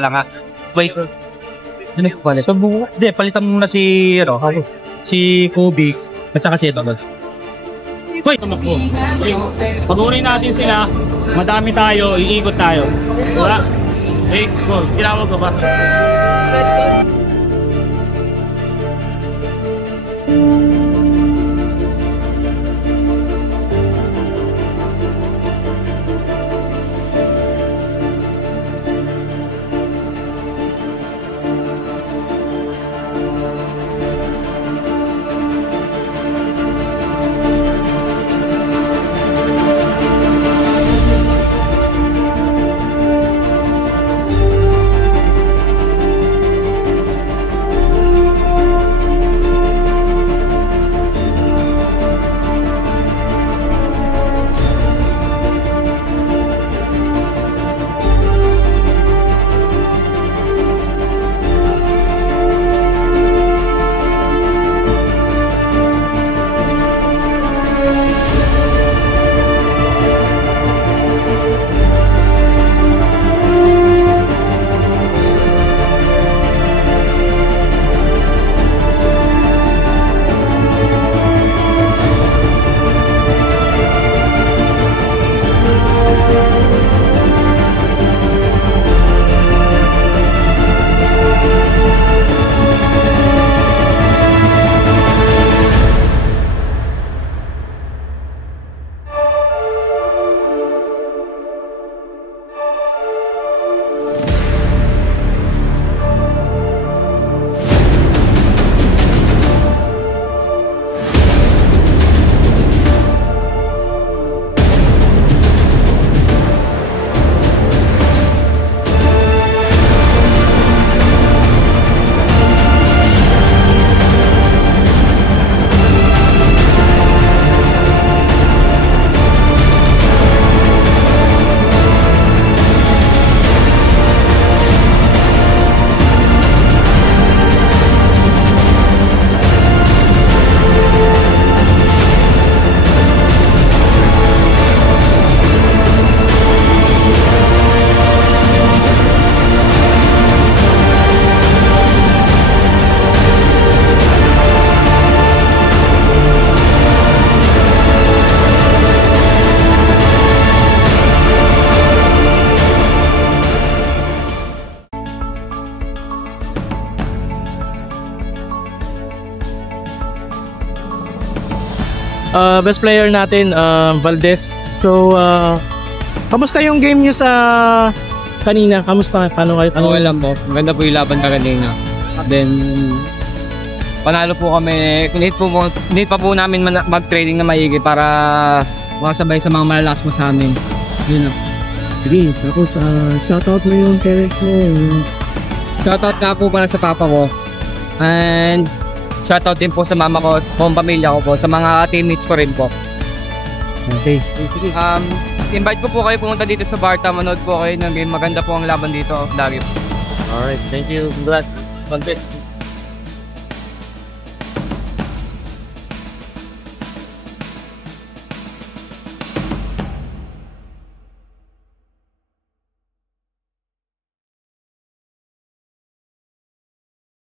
lang ha. Wait. Sino ko palit? So, hindi, palitan mo na si, si Kobe, at saka si Edward. Hoy! Pag-unin natin sila, madami tayo, iikot tayo. Wala. Hey, go. Tinawag ko, basta. Best player natin, Valdez. So, kamusta yung game nyo sa kanina? Kamusta? Paano kayo? Okay lang po. Maganda po yung laban ka kanina. Then, panalo po kami. Need pa po namin mag-training na maigi para makasabay sa mga malalakas mo sa amin. Yun lang. Sige, tapos shoutout mo yung parents mo. Shoutout nga po para sa papa ko. And shoutout din po sa mama ko, buong pamilya ko po, sa mga teammates ko rin po. Okay, sige. Invite ko po kayo pumunta dito sa Barta, manood po kayo ng game. Maganda po ang laban dito lagi po. Alright, thank you. Congrats.